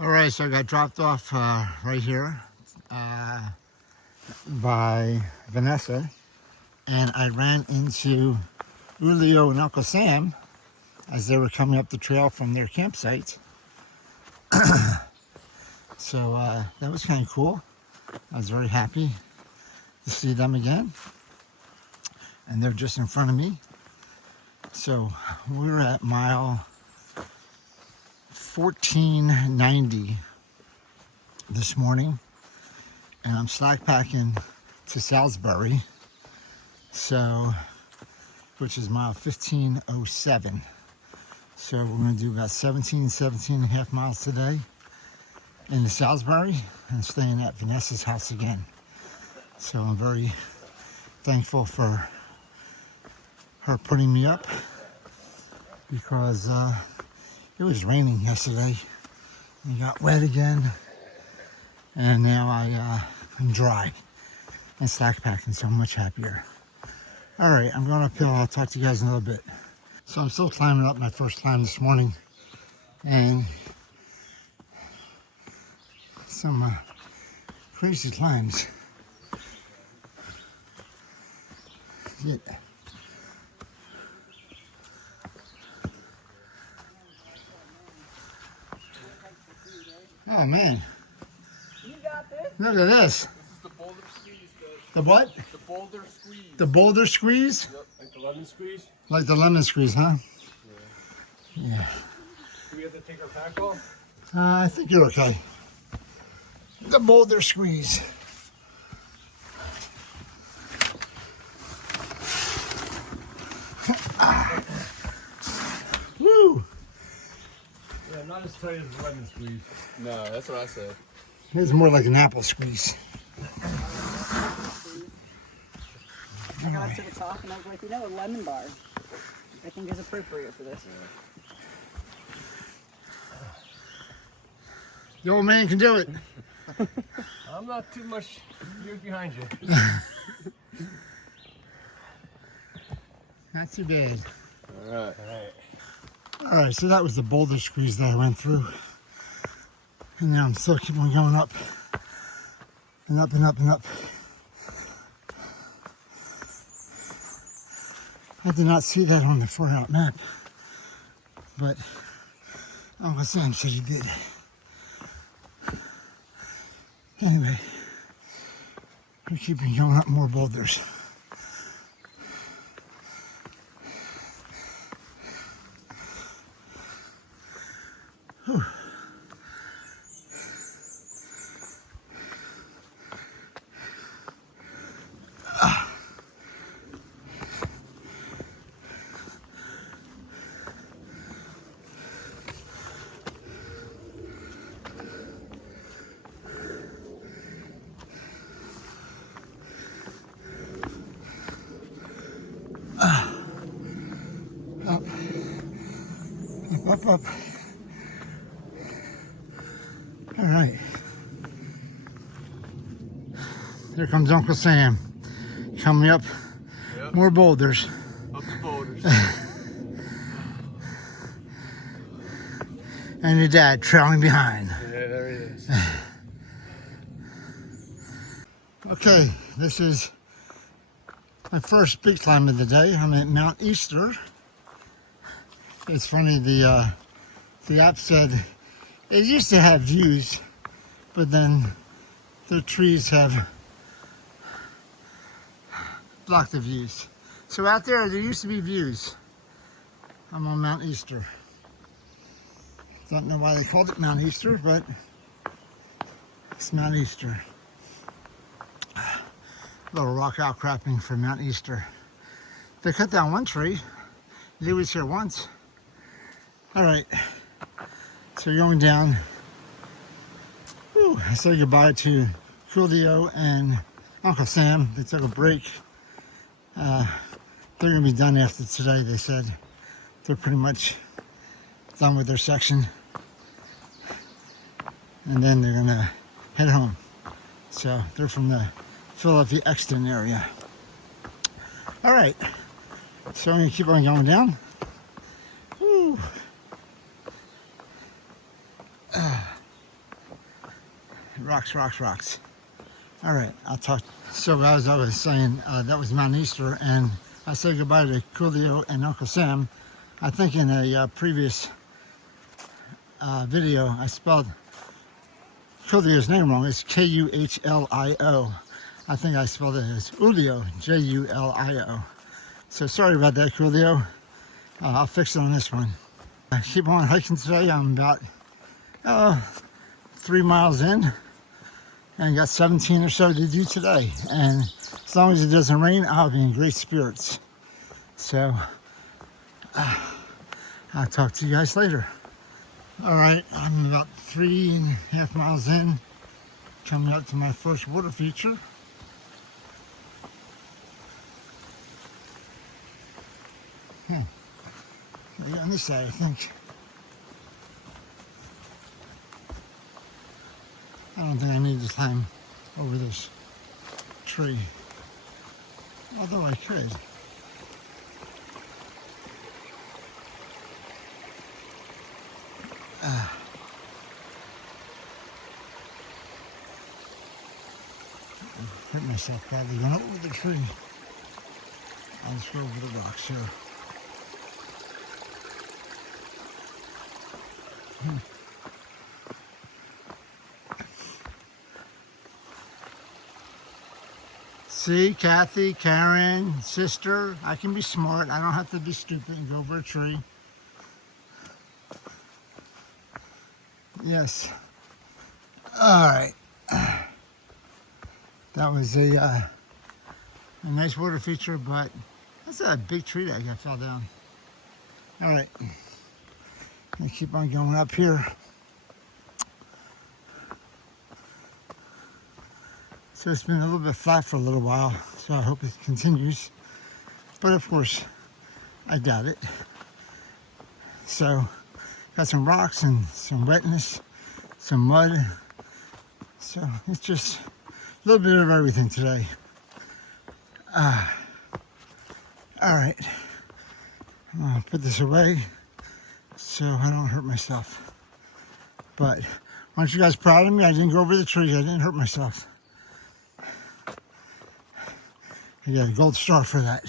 All right, so I got dropped off right here by Vanessa, and I ran into Kuhlio and Uncle Sam as they were coming up the trail from their campsite. So that was kind of cool. I was very happy to see them again, and they're just in front of me. So we're at mile 1490 this morning, and I'm slackpacking to Salisbury, so which is mile 1507. So we're going to do about 17 and a half miles today into Salisbury and staying at Vanessa's house again. So I'm very thankful for her putting me up, because it was raining yesterday. We got wet again, and now I'm dry and slackpacking, so I'm much happier. All right, I'm going uphill. I'll talk to you guys in a little bit. So I'm still climbing up my first climb this morning, and some crazy climbs. Yeah. Oh man. You got this? Look at this. This is the boulder squeeze. The what? The boulder squeeze. The boulder squeeze? Yep, like the lemon squeeze. Like the lemon squeeze, huh? Yeah. Yeah. Do we have to take our pack off? I think you're okay. The boulder squeeze. Woo! Yeah, not as tight as the lemon squeeze. No, that's what I said. It's more like an apple squeeze. I got up to the top and I was like, you know, a lemon bar I think is appropriate for this. The old man can do it. I'm not too much years behind you. Not too bad. All right. All right, so that was the boulder squeeze that I went through. And now I'm still keep on going up and up and up and up. I did not see that on the 4-out map, but Uncle Sam said he did. Anyway, we're keeping going up more boulders. Whew. Up. All right. There comes Uncle Sam coming up. Yep. More boulders. Up the boulders. And your dad trailing behind. Yeah, there he is. Okay, this is my first big climb of the day. I'm at Mount Easter. It's funny, the app said it used to have views, but then the trees have blocked the views. So out there used to be views. I'm on Mount Easter. Don't know why they called it Mount Easter, but it's Mount Easter. Little rock outcropping for Mount Easter. They cut down one tree. He was here once. All right, so going down. Whew, I say goodbye to Kuhlio and Uncle Sam. They took a break. They're gonna be done after today, they said. They're pretty much done with their section. And then they're gonna head home. So they're from the Philadelphia Exton area. All right, so I'm gonna keep on going down. Woo. Rocks, rocks, rocks. All right, I'll talk. So as I was saying, that was Mount Easter, and I said goodbye to Kuhlio and Uncle Sam. I think in a previous video, I spelled Kuhlio's name wrong. It's Kuhlio. I think I spelled it as Julio, Julio. So sorry about that, Kuhlio. I'll fix it on this one. I keep on hiking today. I'm about 3 miles in and got 17 or so to do today. And as long as it doesn't rain, I'll be in great spirits. So I'll talk to you guys later. All right, I'm about 3.5 miles in, coming up to my first water feature. Maybe on this side, I think. I don't think I need to climb over this tree, although I could. Hurt myself probably going over the tree. I'll just go over the rocks here. See, Kathy, Karen, sister, I can be smart. I don't have to be stupid and go over a tree. Yes. All right. That was a nice water feature, but that's a big tree that I fell down. All right. I keep on going up here. So it's been a little bit flat for a little while, so I hope it continues. But of course, I doubt it. So, got some rocks and some wetness, some mud. So it's just a little bit of everything today. All right, I'm gonna put this away so I don't hurt myself. But aren't you guys proud of me? I didn't go over the tree. I didn't hurt myself. I got a gold star for that,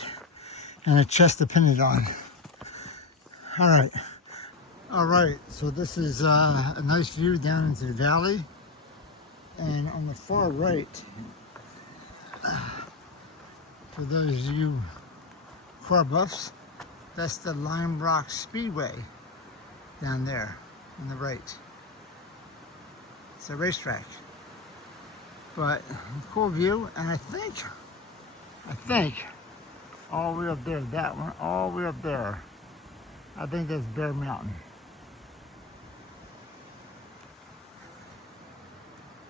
and a chest to pin it on. All right. So this is a nice view down into the valley, and on the far right, for those of you car buffs, that's the Lime Rock Speedway down there on the right. It's a racetrack, but a cool view, and I think all the way up there, that one, all the way up there, I think that's Bear Mountain.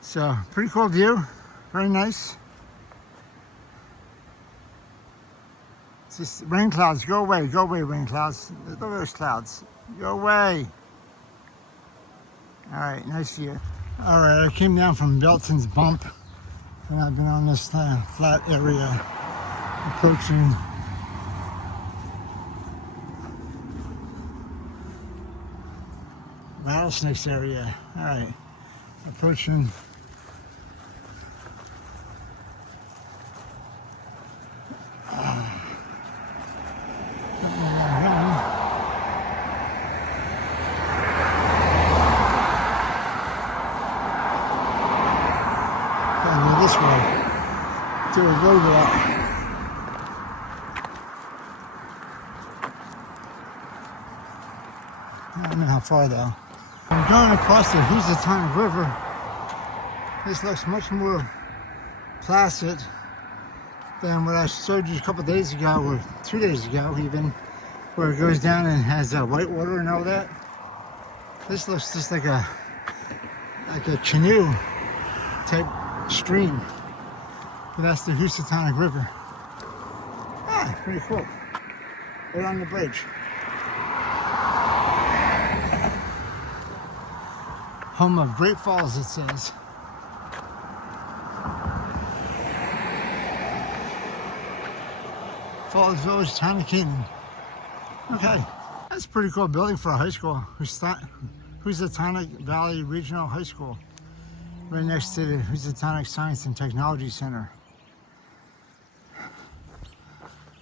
So, pretty cool view, very nice. It's just rain clouds, go away, rain clouds. Look at those clouds, go away. All right, nice view. All right, I came down from Belton's Bump, and I've been on this flat area, approaching Rattlesnakes area. All right, approaching this way to a roadblock. I don't know how far though. I'm going across the Housatonic River. This looks much more placid than what I showed you a couple days ago, or 2 days ago even, where it goes down and has white water and all that. This looks just like a canoe type stream. But that's the Housatonic River. Ah, pretty cool. Right on the bridge. Home of Great Falls, it says. Falls Village, Town of Canaan. Okay, that's a pretty cool building for a high school. Housatonic Valley Regional High School. right next to the Housatonic Science and Technology Center.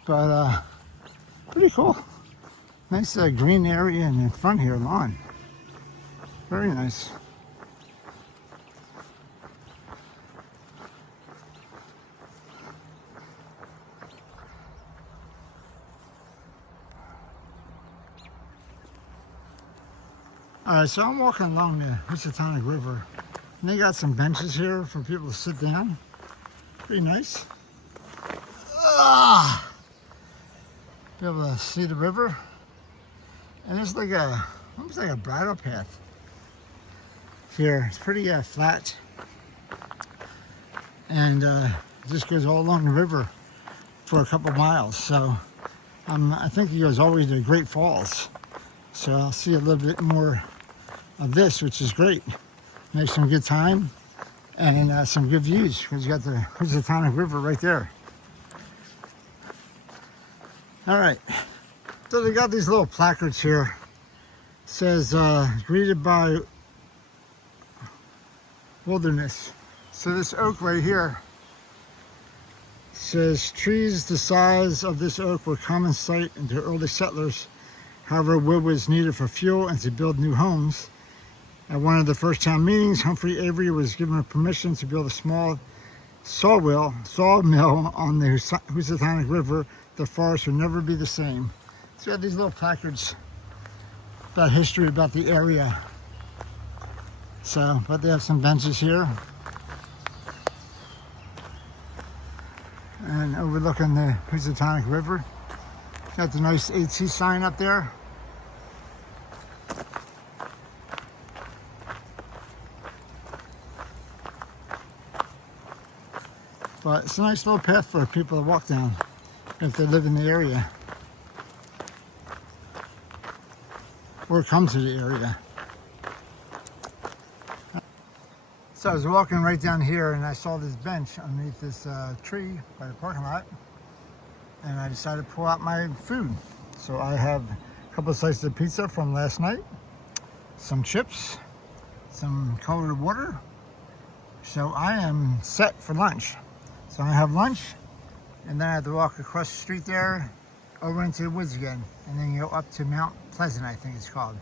But pretty cool. Nice green area in the front here, lawn. Very nice. Alright, so I'm walking along the Housatonic River, and they got some benches here for people to sit down. Pretty nice. Be able to see the river. And it's like almost like a bridle path here. It's pretty flat. And just goes all along the river for a couple miles. So I think he goes all the way to Great Falls. So I'll see a little bit more of this, which is great. Make some good time and some good views, because you got the Housatonic River right there. All right, so they got these little placards here. It says greeted by wilderness. So this oak right here says trees the size of this oak were common sight to early settlers. However, wood was needed for fuel and to build new homes. At one of the first town meetings, Humphrey Avery was given permission to build a small sawmill on the Housatonic River. The forest would never be the same. So you have these little placards about history about the area. So, but they have some benches here. And overlooking the Housatonic River. Got the nice AT sign up there. But it's a nice little path for people to walk down if they live in the area or come to the area. So I was walking right down here and I saw this bench underneath this tree by the parking lot, and I decided to pull out my food. So I have a couple of slices of pizza from last night, some chips, some colored water. So I am set for lunch. So I have lunch, and then I have to walk across the street there, over into the woods again, and then go up to Mount Pleasant, I think it's called.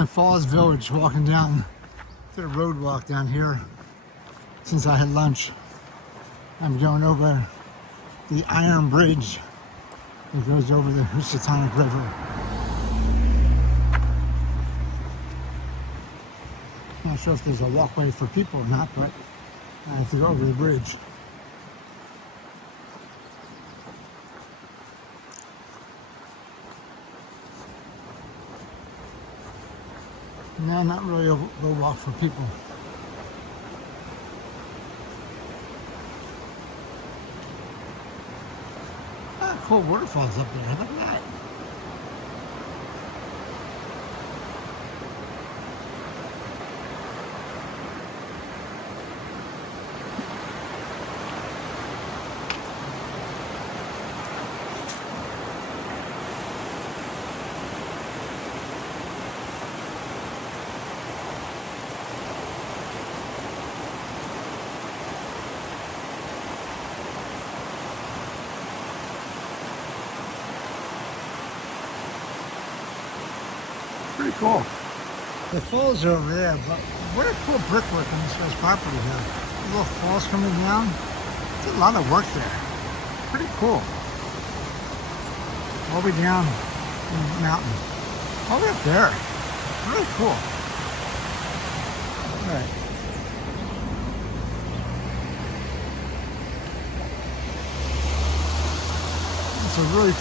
In Falls Village, walking down to the road walk down here. Since I had lunch, I'm going over the iron bridge that goes over the Housatonic River. Not sure if there's a walkway for people or not, but I have to go over the bridge. No, not really a walk for people. Cool waterfalls up there. Look at that. Pretty cool. The falls are over there, but what a cool brickwork on this guy's property here. The little falls coming down. There's a lot of work there. Pretty cool. All the way down in the mountain. All the way up there. Really cool. All right. It's a really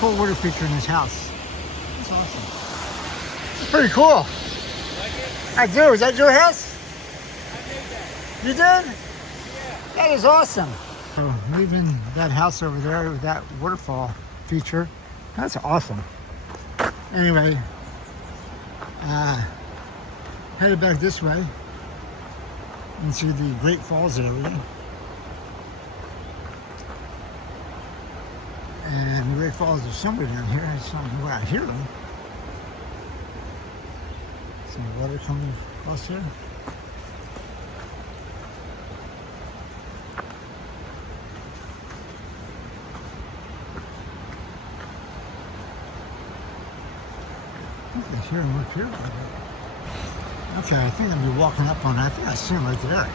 cool water feature in this house. That's awesome. It's pretty cool. Like it? I do. Is that your house? I made that. You did? Yeah. That is awesome. So leaving that house over there with that waterfall feature, that's awesome. Anyway, headed back this way into the Great Falls area. And the Great Falls are somewhere down here. I just don't know where I hear them. Some water coming across here. here and look here. Okay, I think I'll be walking up on it. I think I see him right there.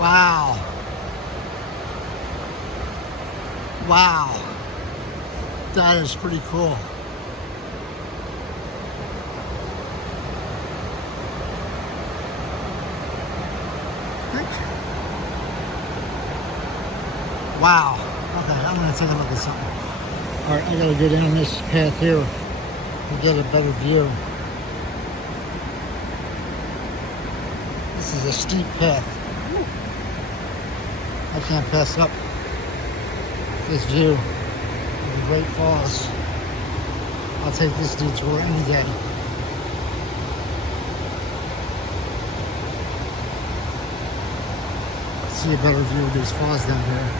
Wow. Wow. That is pretty cool. Wow. Okay, I'm going to take a look at something. All right, I got to go down this path here to get a better view. This is a steep path. I can't pass up this view of the Great Falls. I'll take this detour any day. See a better view of these falls down here.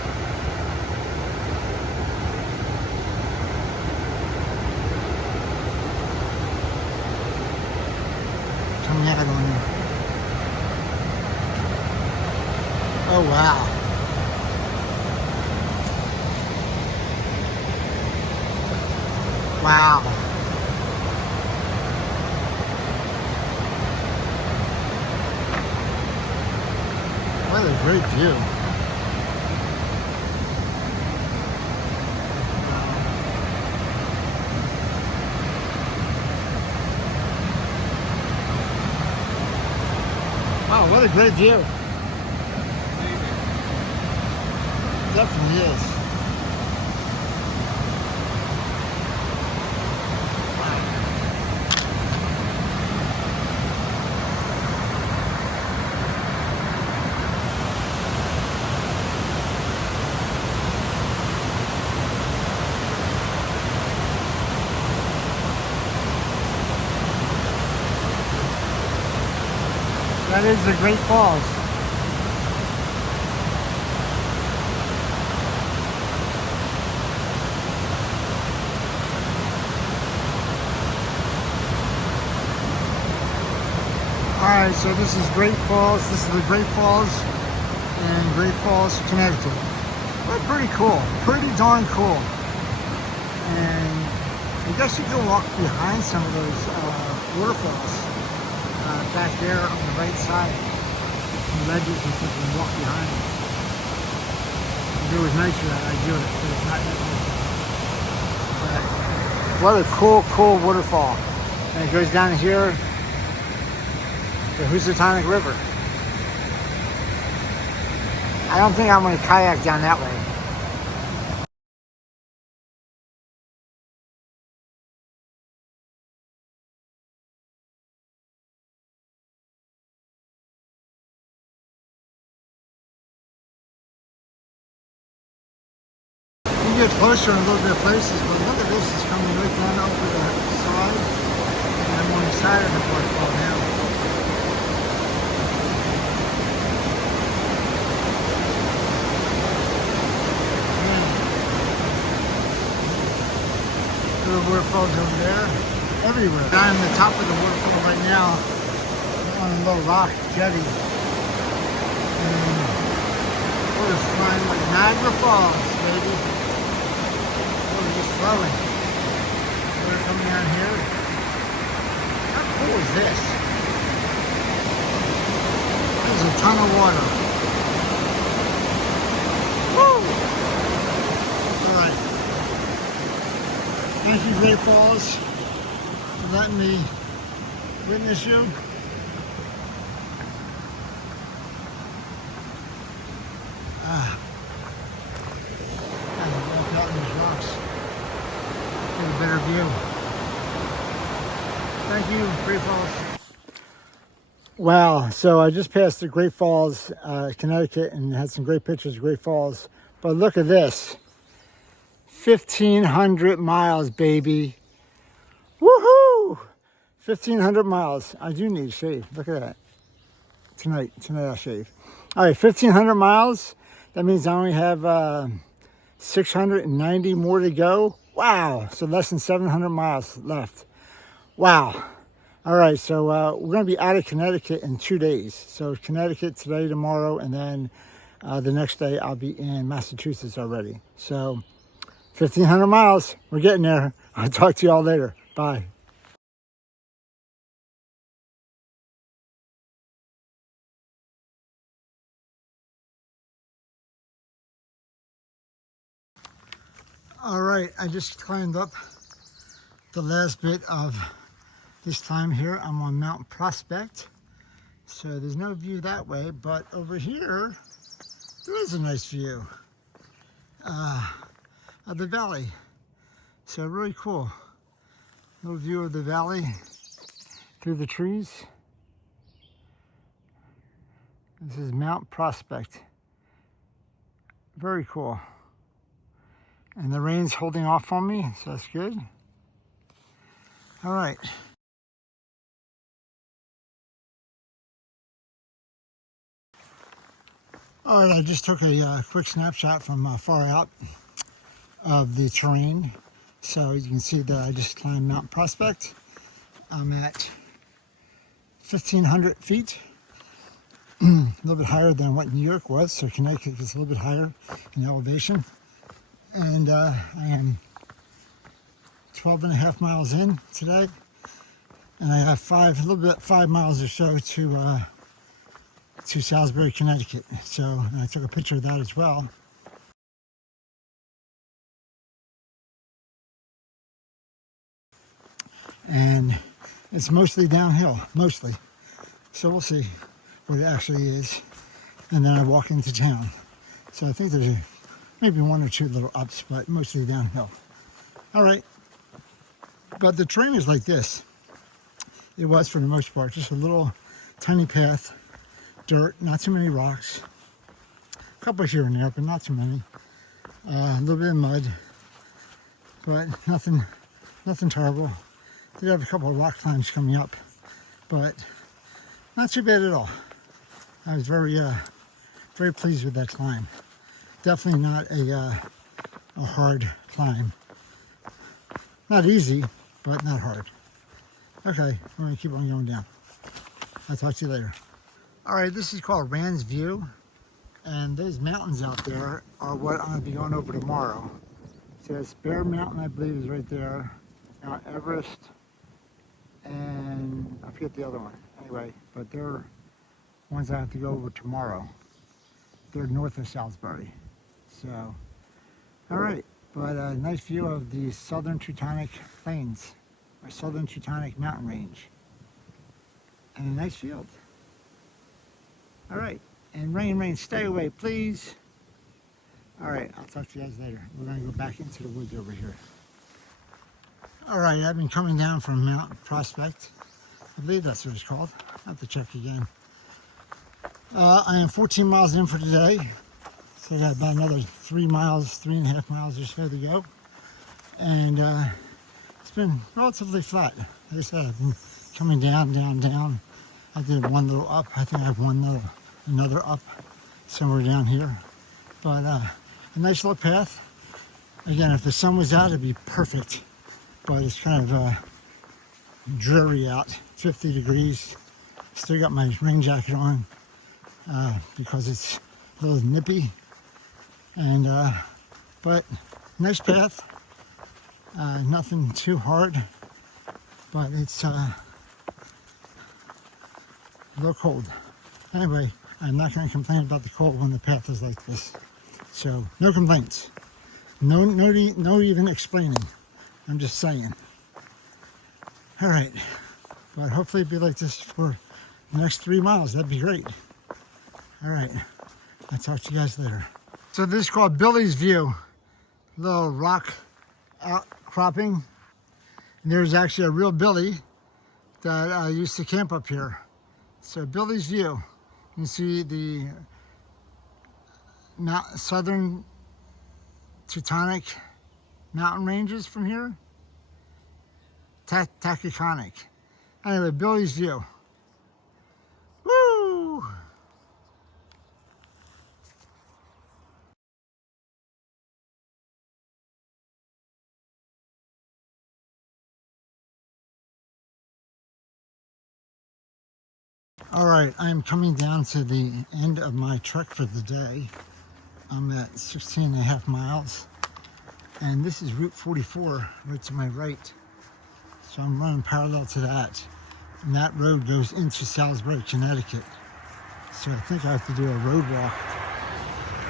Coming out on you. Oh wow. Wow. What a great view. Wow, what a great view. Definitely is. That is the Great Falls. Alright, so this is Great Falls. This is the Great Falls in Great Falls, Connecticut. Well, pretty cool. Pretty darn cool. And I guess you can walk behind some of those waterfalls. Back there on the right side, some ledges and stuff, and walk behind them. If it was nature, I'd do it, but it's not that nature. But what a cool, cool waterfall. And it goes down here, the Housatonic River. I don't think I'm going to kayak down that way. Get closer in a little bit of places, but look at this, it's coming right down over the side, and I'm on the side of the waterfall now. There are waterfalls over there, everywhere. I'm on the top of the waterfall right now, on a little rock jetty, and we're just flying like Niagara Falls, baby. Just flowing. Water coming down here. How cool is this? There's a ton of water. Woo! Alright. Thank you, Great Falls, for letting me witness you. Better view. Thank you, Great Falls. Wow, so I just passed the Great Falls, Connecticut, and had some great pictures of Great Falls. But look at this. 1,500 miles, baby. Woohoo! 1,500 miles. I do need a shave. Look at that. Tonight I'll shave. All right, 1,500 miles. That means I only have 690 more to go. Wow, so less than 700 miles left. Wow. All right, so we're going to be out of Connecticut in 2 days. So Connecticut today, tomorrow, and then the next day I'll be in Massachusetts already. So 1,500 miles, we're getting there. I'll talk to you all later. Bye. All right, I just climbed up the last bit of this time here. I'm on Mount Prospect. So there's no view that way, but over here, there is a nice view of the valley. So really cool. Little view of the valley through the trees. This is Mount Prospect. Very cool. And the rain's holding off on me, so that's good. All right. All right, I just took a quick snapshot from far out of the terrain. So you can see that I just climbed Mount Prospect. I'm at 1,500 feet, a little bit higher than what New York was. So Connecticut is a little bit higher in elevation. And I am 12.5 miles in today. And I have 5 miles or so to Salisbury, Connecticut. So I took a picture of that as well. And it's mostly downhill, mostly. So we'll see what it actually is. And then I walk into town. So I think there's maybe one or two little ups, but mostly downhill. All right. But the terrain is like this. It was for the most part, just a little tiny path, dirt, not too many rocks. A couple here and there, but not too many. A little bit of mud, but nothing terrible. Did have a couple of rock climbs coming up, but not too bad at all. I was very pleased with that climb. Definitely not a hard climb. Not easy, but not hard. Okay, I'm gonna keep on going down. I'll talk to you later. All right, this is called Rand's View, and those mountains out there are what I'm gonna be going over tomorrow. So it's Bear Mountain, I believe, is right there. Mount Everest, and I forget the other one. Anyway, but they're ones I have to go over tomorrow. They're north of Salisbury. So, all right, but a nice view of the Southern Teutonic Plains, or Southern Teutonic Mountain Range, and a nice field. All right, and rain, stay away, please. All right, I'll talk to you guys later. We're gonna go back into the woods over here. All right, I've been coming down from Mount Prospect. I believe that's what it's called. I'll have to check again. I am 14 miles in for today. So I got about another 3.5 miles or so to go. And it's been relatively flat. Like I said, I've been coming down. I did one little up. I think I have another up somewhere down here. But a nice little path. Again, if the sun was out, it'd be perfect. But it's kind of dreary out, 50 degrees. Still got my rain jacket on because it's a little nippy. And but nice path. Nothing too hard, but it's a little cold. Anyway, I'm not going to complain about the cold when the path is like this. So no complaints. No even explaining. I'm just saying. All right, but hopefully it'll be like this for the next 3 miles. That'd be great. All right, I'll talk to you guys later. So this is called Billy's View, little rock outcropping. And there's actually a real Billy that used to camp up here. So Billy's View, you can see the Southern Teutonic mountain ranges from here. Tachyconic. Anyway, Billy's View. Woo! All right, I'm coming down to the end of my trek for the day. I'm at 16.5 miles. And this is Route 44, right to my right. So I'm running parallel to that. And that road goes into Salisbury, Connecticut. So I think I have to do a road walk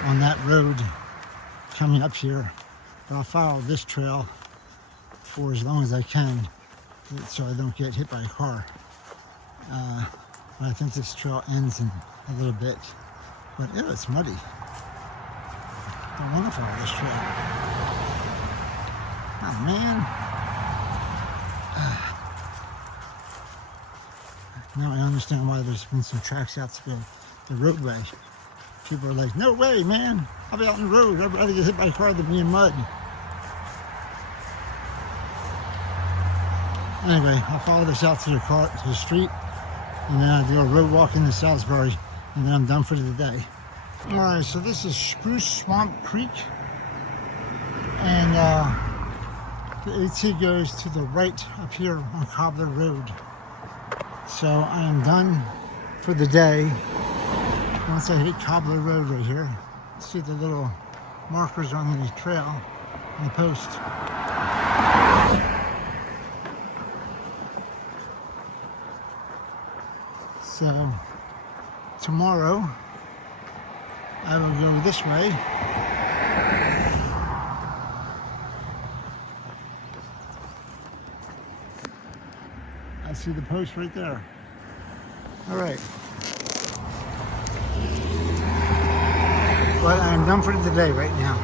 on that road coming up here. But I'll follow this trail for as long as I can so I don't get hit by a car. But I think this trail ends in a little bit. But ew, it's muddy. I want to follow this trail. Oh man. Now I understand why there's been some tracks out to the roadway. People are like, no way, man. I'll be out on the road. I'd rather get hit by a car than be in mud. Anyway, I'll follow this out to the street, and then I'll do a road walk into Salisbury, and then I'm done for the day. Alright, so this is Spruce Swamp Creek, and the AT goes to the right up here on Cobbler Road. So I am done for the day. Once I hit Cobbler Road right here, see the little markers on the trail, on the post. So tomorrow I will go this way. I see the post right there. All right. But I'm done for the day right now.